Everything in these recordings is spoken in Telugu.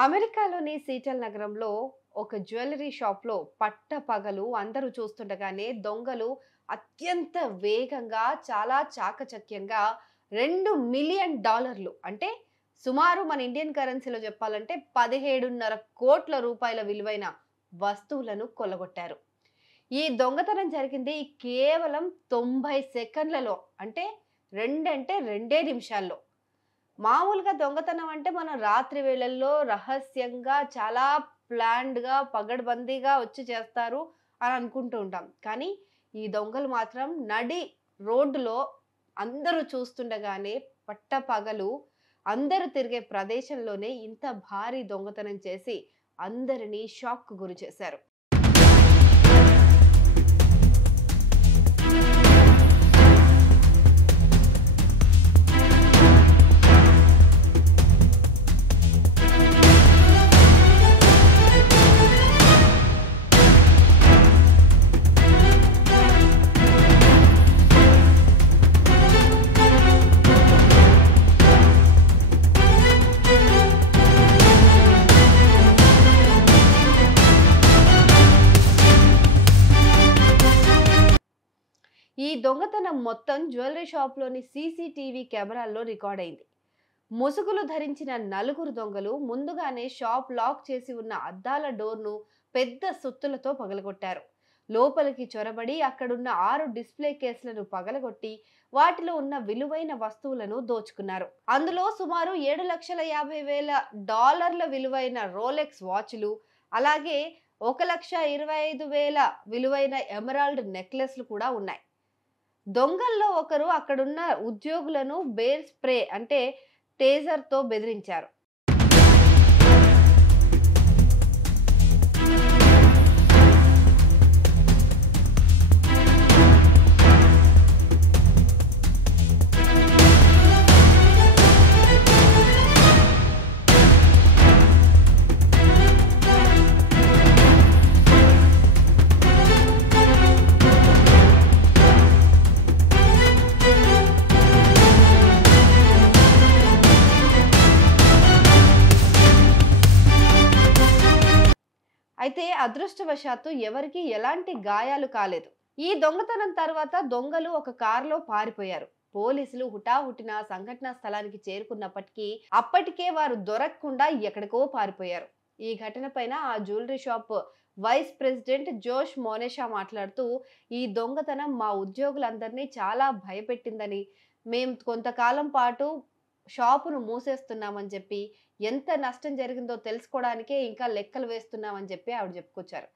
అమెరికాలోని సీటల్ నగరంలో ఒక జ్యువెలరీ షాప్‌లో పట్టపగలు అందరూ చూస్తుండగానే దొంగలు అత్యంత వేగంగా, చాలా చాకచక్యంగా $2,000,000 అంటే సుమారు మన ఇండియన్ కరెన్సీలో చెప్పాలంటే 17,500,00,00,000 రూపాయల విలువైన వస్తువులను కొల్లగొట్టారు. ఈ దొంగతనం జరిగింది కేవలం 90 సెకండ్లలో. అంటే రెండంటే రెండే నిమిషాల్లో. మామూలుగా దొంగతనం అంటే మనం రాత్రి వేళల్లో రహస్యంగా చాలా ప్లాన్డ్‌గా, పగడ్బందీగా వచ్చి చేస్తారు అని అనుకుంటూ ఉంటాం. కానీ ఈ దొంగలు మాత్రం నడి రోడ్డులో అందరూ చూస్తుండగానే పట్టపగలు అందరూ తిరిగే ప్రదేశంలోనే ఇంత భారీ దొంగతనం చేసి అందరినీ షాక్‌కు గురిచేశారు. ఈ దొంగతనం మొత్తం జ్యువెలరీ షాప్‌లోని సీసీటీవీ కెమెరాల్లో రికార్డ్ అయింది. ముసుగులు ధరించిన నలుగురు దొంగలు ముందుగానే షాప్ లాక్ చేసి ఉన్న అద్దాల డోర్‌ను పెద్ద సుత్తులతో పగలగొట్టారు. లోపలికి చొరబడి అక్కడున్న 6 డిస్‌ప్లే కేసులను పగలగొట్టి వాటిలో ఉన్న విలువైన వస్తువులను దోచుకున్నారు. అందులో సుమారు $7,50,000 విలువైన రోలెక్స్ వాచులు, అలాగే 1,25,000 విలువైన ఎమరాల్డ్ నెక్లెస్‌లు కూడా ఉన్నాయి. దొంగల్లో ఒకరు అక్కడున్న ఉద్యోగులను బేర్ స్ప్రే అంటే టేజర్‌తో బెదిరించారు. అయితే అదృష్టవశాత్తు ఎవరికీ ఎలాంటి గాయాలు కాలేదు. ఈ దొంగతనం తర్వాత దొంగలు ఒక కారులో పారిపోయారు. పోలీసులు హుటాహుటిన సంఘటనా స్థలానికి చేరుకున్నప్పటికీ అప్పటికే వారు దొరకకుండా ఎక్కడికో పారిపోయారు. ఈ ఘటన పైన ఆ జ్యువెలరీ షాప్ వైస్ ప్రెసిడెంట్ జోష్ మోనేషా మాట్లాడుతూ, ఈ దొంగతనం మా ఉద్యోగులందరినీ చాలా భయపెట్టిందని, మేం కొంతకాలం పాటు షాపును మూసేస్తున్నామని చెప్పి, ఎంత నష్టం జరిగిందో తెలుసుకోవడానికే ఇంకా లెక్కలు వేస్తున్నామని చెప్పి ఆవిడ చెప్పుకొచ్చారు.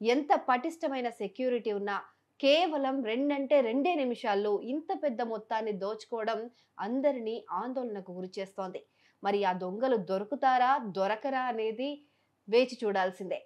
ఎంత పటిష్టమైన సెక్యూరిటీ ఉన్నా కేవలం రెండంటే రెండే నిమిషాల్లో ఇంత పెద్ద మొత్తాన్ని దోచుకోవడం అందరినీ ఆందోళనకు గురిచేస్తోంది. మరి ఆ దొంగలు దొరుకుతారా, దొరకరా అనేది వేచి చూడాల్సిందే.